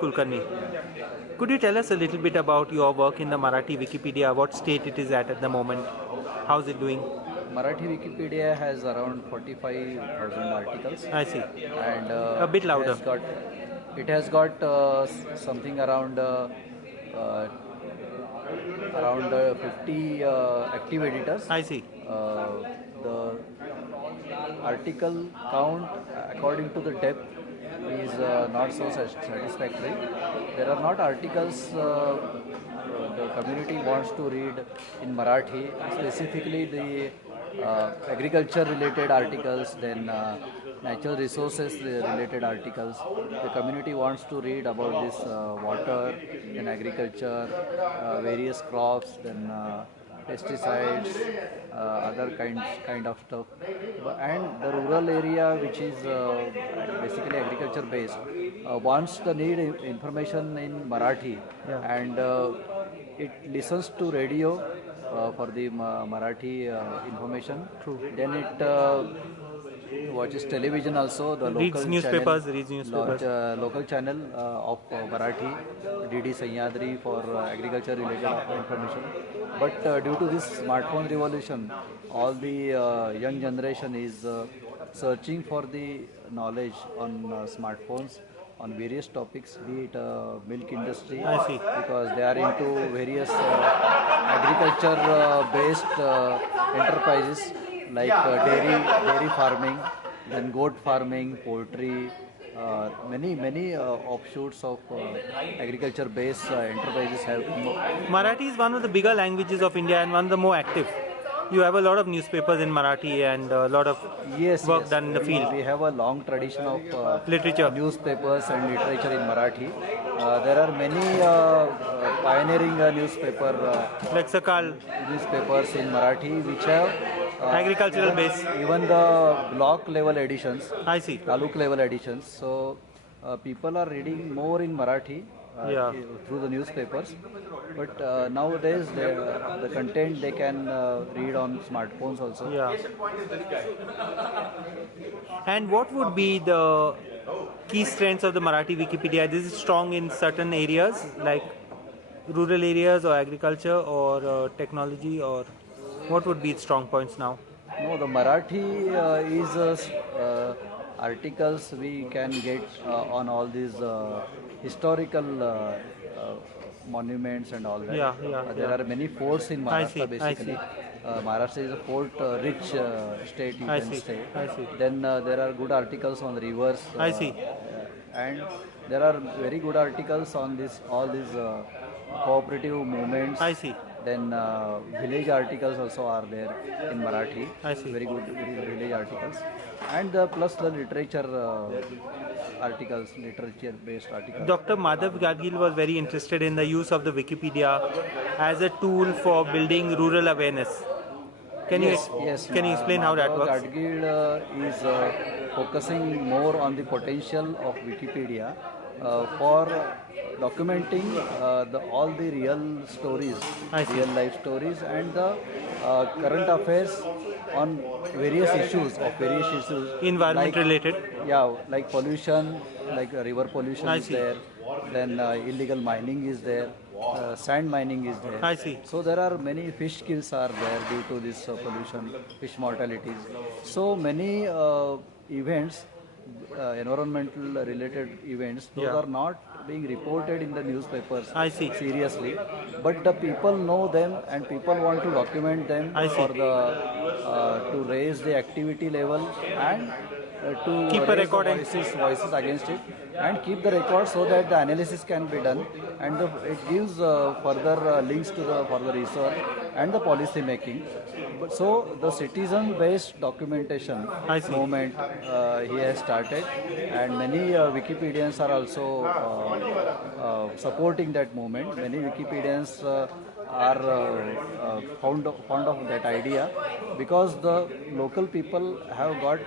Kulkarni. Could you tell us a little bit about your work in the Marathi Wikipedia? What state it is at the moment? How's it doing? Marathi Wikipedia has around 45,000 articles, I see. and A bit louder. it has got something uh, around 50 active editors. I see. The article count according to the depth is not so satisfactory. There are not articles the community wants to read in Marathi, specifically the agriculture related articles, then natural resources related articles. The community wants to read about this water, then agriculture, various crops, then pesticides, other kind of stuff. And the rural area, which is basically agriculture based, wants the need information in Marathi, and it listens to radio for the Marathi information. True. Then it watches television also. The Reads newspapers. local channel of Marathi, DD Sahyadri for agriculture related information. But due to this smartphone revolution, all the young generation is searching for the knowledge on smartphones on various topics, be it milk industry, I see. because they are into various agriculture based enterprises like dairy farming, then goat farming, poultry, many offshoots of agriculture based enterprises have. Marathi is one of the bigger languages of India and one of the more active. You have a lot of newspapers in Marathi and a lot of work done in the field. We have a long tradition of Literature. newspapers and literature in Marathi. There are many pioneering like Sakal, newspapers in Marathi which have agricultural base. even the block level editions, I see. taluk level editions. So people are reading more in Marathi through the newspapers. But nowadays the content they can read on smartphones also. Yeah. And what would be the key strengths of the Marathi Wikipedia? This is strong in certain areas like rural areas or agriculture or technology, or what would be its strong points now? No, the Marathi is articles we can get on all these historical monuments and all that. There are many forts in Maharashtra basically. Maharashtra is a fort rich state, you can say. Then there are good articles on rivers. I see. And there are very good articles on all these cooperative movements. I see. Then village articles also are there in Marathi. I see. Very good village articles. And plus the literature articles, literature-based articles. Dr. Madhav Gadgil was very interested in the use of the Wikipedia as a tool for building rural awareness. Can you explain how that works? Gadgil is focusing more on the potential of Wikipedia for documenting all the real stories, real life stories, and the current affairs on various issues. Environment related. Yeah, like pollution, like river pollution is there. Then illegal mining is there. Sand mining is there. I see. So there are many fish kills are there due to this pollution, fish mortalities. So many events, environmental related events, those are not being reported in the newspapers. I see. Seriously, but the people know them and people want to document them for the to raise the activity level and to keep a record voices against it and keep the record so that the analysis can be done, and it gives further links to the further research and the policy making. So the citizen-based documentation movement he has started, and many Wikipedians are also supporting that movement. Many Wikipedians are fond of that idea because the local people have got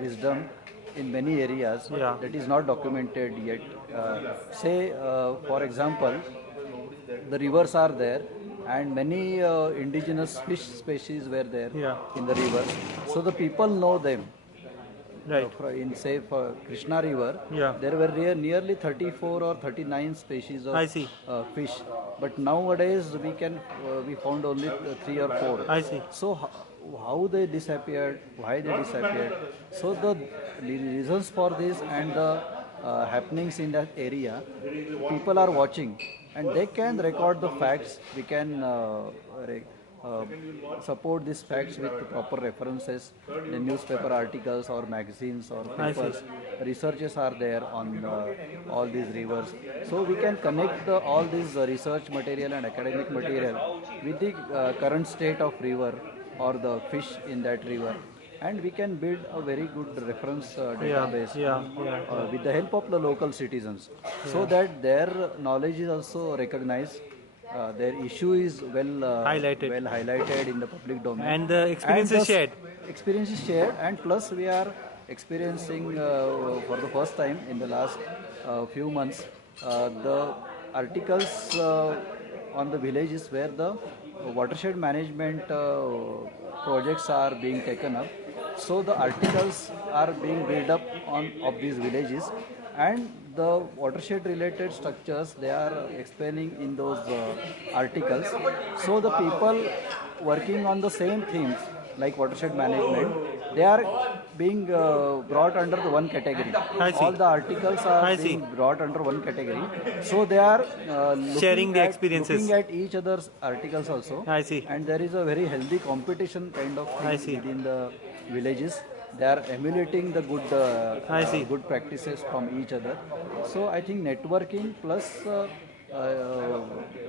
wisdom in many areas that is not documented yet. For example, the rivers are there and many indigenous fish species were there in the rivers. So the people know them. Right. in say for Krishna River, Yeah. there were nearly 34 or 39 species of I see. fish, but nowadays we found only three or four. I see. So how they disappeared, why they disappeared? So the reasons for this and the happenings in that area, people are watching, and they can record the facts. We can uh, support these facts with proper references in newspaper articles or magazines or I see. papers. Researches are there on all these rivers, so we can connect all these research material and academic material with the current state of river or the fish in that river, and we can build a very good reference Yeah. database Yeah. Yeah. with the help of the local citizens, so that their knowledge is also recognized, their issue is Highlighted. well highlighted in the public domain, And the experience and is shared. experience is shared, and plus we are experiencing for the first time in the last few months the articles on the villages where the watershed management projects are being taken up. So the articles are being built up on of these villages, and the watershed related structures they are explaining in those articles. So the people working on the same themes like watershed management, they are being brought under the one category. I see. All the articles are I see. being brought under one category. So they are Sharing the experiences. looking at each other's articles also. I see. And there is a very healthy competition kind of I thing see. within the villages. They are emulating the I see. good practices from each other. So I think networking plus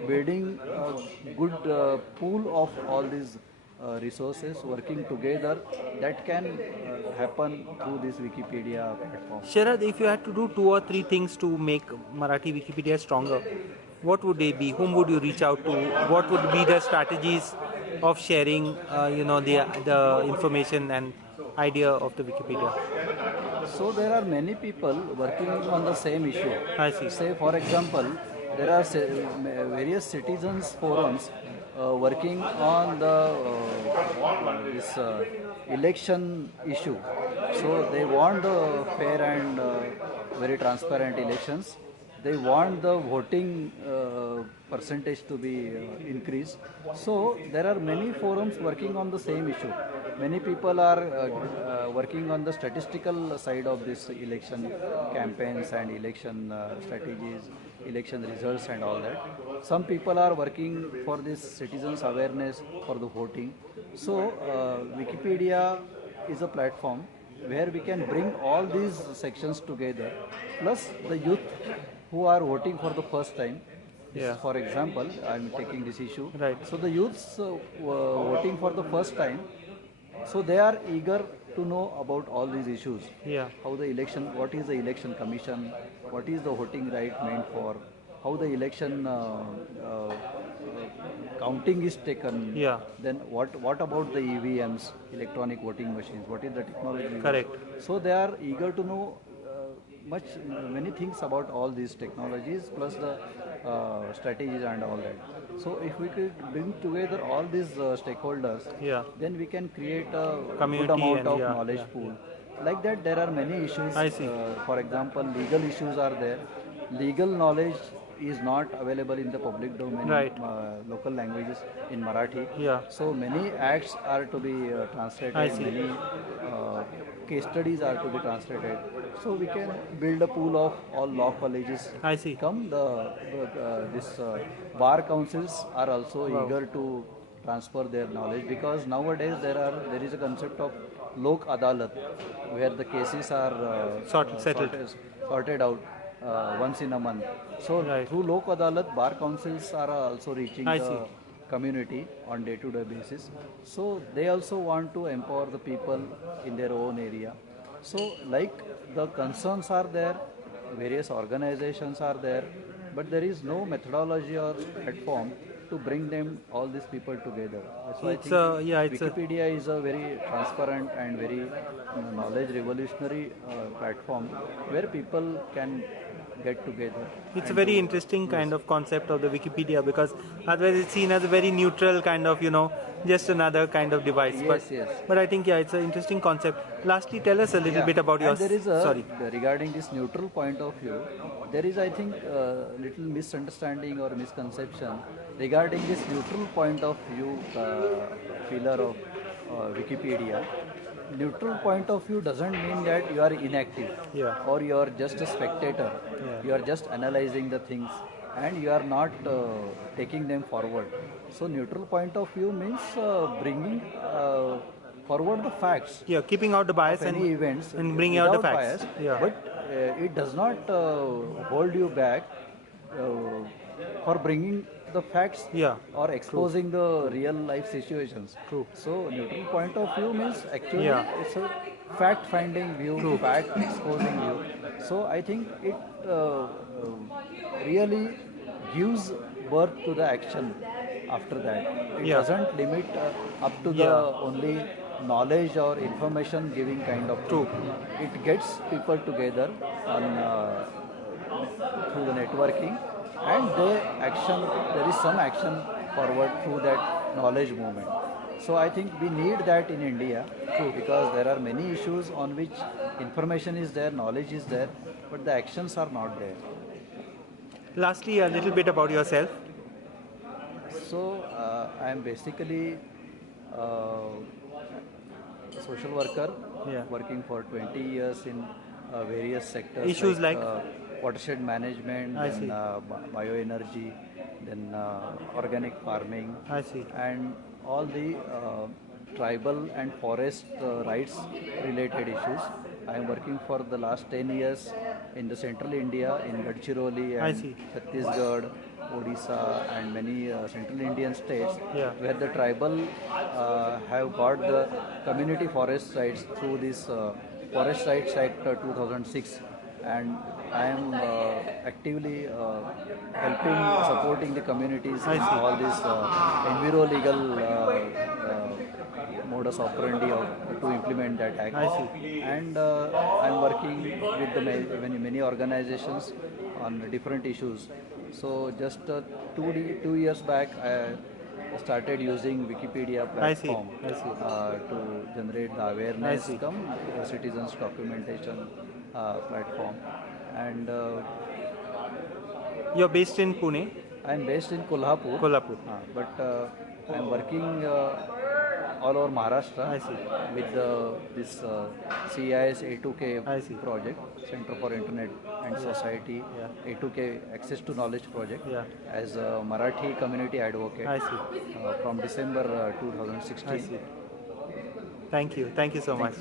building a good pool of all these resources working together, that can happen through this Wikipedia platform. Sharad, if you had to do 2 or 3 things to make Marathi Wikipedia stronger, what would they be? Whom would you reach out to? What would be the strategies of sharing, the information and idea of the Wikipedia? So there are many people working on the same issue. I see. Say for example, there are various citizens forums working on the this election issue. So they want fair and very transparent elections. They want the voting percentage to be increased. So there are many forums working on the same issue. Many people are working on the statistical side of this election campaigns and election strategies, election results and all that. Some people are working for this citizens awareness for the voting. So Wikipedia is a platform where we can bring all these sections together, plus the youth who are voting for the first time. Yeah. For example, I'm taking this issue. Right. So the youths voting for the first time, so they are eager to know about all these issues. Yeah. How the election, what is the election commission, what is the voting right meant for, how the election counting is taken. Yeah. Then what about the EVMs, electronic voting machines? What is the technology? used? Correct. So they are eager to know many things about all these technologies plus the strategies and all that. So if we could bring together all these stakeholders, Yeah. then we can create a Community good amount and of yeah, knowledge yeah. pool. Like that, there are many issues. I see. For example, legal issues are there. Legal knowledge is not available in the public domain Right. in local languages in Marathi. Yeah. So many acts are to be translated. I see. Many case studies are to be translated. So we can build a pool of all law colleges. I see. Come this bar councils are also Wow. eager to transfer their knowledge, because nowadays there is a concept of lok adalat where the cases are Settled. sorted out once in a month. So Right. through lok adalat, bar councils are also reaching I the see. community on day-to-day basis. So they also want to empower the people in their own area. So like the concerns are there, various organizations are there, but there is no methodology or platform to bring them all these people together. So It's I a- think yeah, it's a- Wikipedia is a very transparent and very knowledge revolutionary platform where people can get together. It's a and very do- interesting kind of concept of the Wikipedia, because otherwise it's seen as a very neutral kind of, just another kind of device. Yes, yes. But I think, yeah, it's an interesting concept. Lastly, tell us a little Yeah, bit about your. and there is a Sorry. regarding this neutral point of view, there is I think little misunderstanding or misconception regarding this neutral point of view pillar of Wikipedia. Neutral point of view doesn't mean that you are inactive Yeah. or you are just a spectator. Yeah. You are just analyzing the things and you are not taking them forward. So neutral point of view means bringing forward the facts Yeah, keeping out the bias of any events and bringing out the without facts. bias, Yeah. but it does not hold you back uh, for bringing the facts Yeah. or exposing the real life situations. True. So neutral point of view means actually Yeah. it's a fact finding view, fact exposing view. So I think it really gives birth to the action after that. It Yeah. doesn't limit up to the Yeah. only knowledge or information giving kind of True. thing. It gets people together on through the networking, and there is some action forward through that knowledge movement. So I think we need that in India because there are many issues on which information is there, knowledge is there, but the actions are not there. Lastly, a little bit about yourself. So I am basically a social worker, Yeah. working for 20 years in various sectors. Issues like? Watershed management, I then see. bioenergy, then organic farming, I see. and all the tribal and forest rights related issues. I am working for the last 10 years in the central India, in Gadchiroli I and see. Chhattisgarh, Odisha, and many central Indian states, Yeah. where the tribal have got the community forest rights through this Forest Rights Act 2006, and I am actively helping, supporting the communities I in see. all this enviro-legal modus operandi to implement that act. I see. And I'm working with the many organizations on different issues. So just 2 years back, I started using Wikipedia I see. platform I see. to generate the awareness see. come citizens documentation platform. And You're based in Pune, I'm based in Kolhapur. Kolhapur. But I'm working all over Maharashtra I see. with this CIS A2K I see. project, Center for Internet and Society, Yeah. A2K Access to Knowledge project, Yeah. as a Marathi community advocate I see. from December 2016. I see. Thank you. Thank you so much.